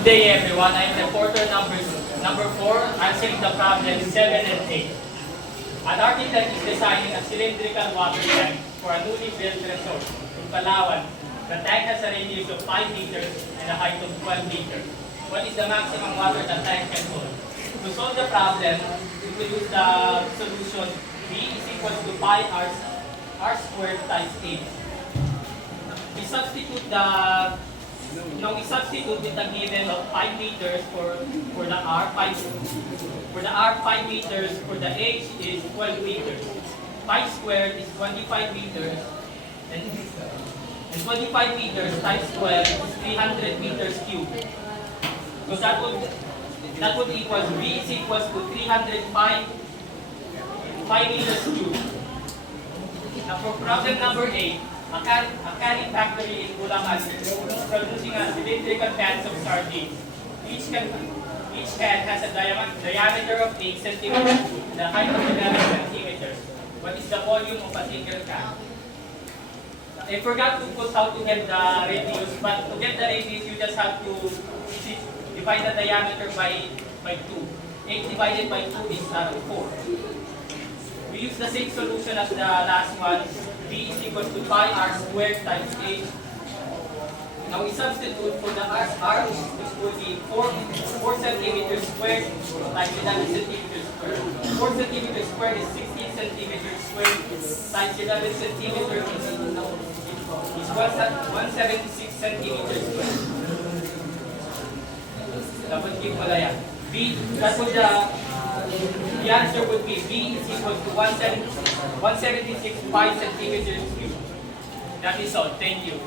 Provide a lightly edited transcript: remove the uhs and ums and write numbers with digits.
Good day everyone, I am reporter number 4 answering the problem 7 and 8. An architect is designing a cylindrical water tank for a newly built resort in Palawan. The tank has a radius of 5 meters and a height of 12 meters. What is the maximum water the tank can hold? To solve the problem, we will use the solution V is equal to pi r squared times 8. We substitute with the given of 5 meters for the R, 5 meters, for the H is 12 meters. Pi squared is 25 meters, and 25 meters times 12 is 300 meters cubed. So that would equal V is equals to 305 meters cubed. Now for problem number 8, a canning factory in Bulacan is producing a cylindrical cans of sardines. Each can has a diameter of 8 centimeters and a height of 11 centimeters. What is the volume of a single can? I forgot to put how to get the radius, but to get the radius, you just have to divide the diameter by 2. 8 divided by 2 is 4. We use the same solution as the last one. V is equal to pi r squared times 8. Now we substitute for the r, which would be 4 centimeters squared times 11 centimeters squared. 4 centimeters squared is 16 centimeters squared times 11 centimeters is 176 centimeters squared. Dapat keep pala yan. The answer would be V is equal to 176 pi centimeters cubed. That is all. Thank you.